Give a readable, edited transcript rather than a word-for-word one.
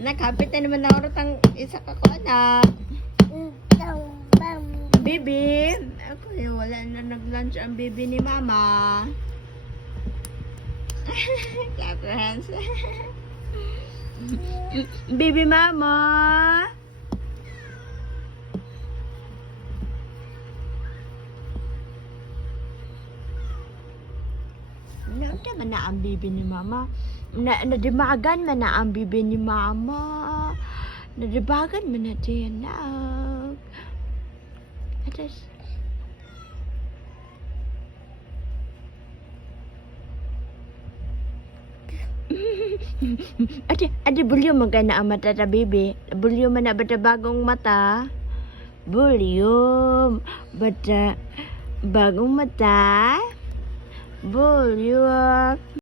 Nakapit na naman na oras ang isa ka ko, anak. Baby. Ako wala na nag-lunch ang baby ni mama. Clap your hands. Baby mama. Nauta man na ang bibi ni mama. Nadimagan man na ang bibi ni mama. Nadibagan man na diyan na. Atas. Adi bulyo man ka na ang mata ta bibi. Bulyo man na bata bagong mata. Bulyo. Bata bagong mata. Bulyo.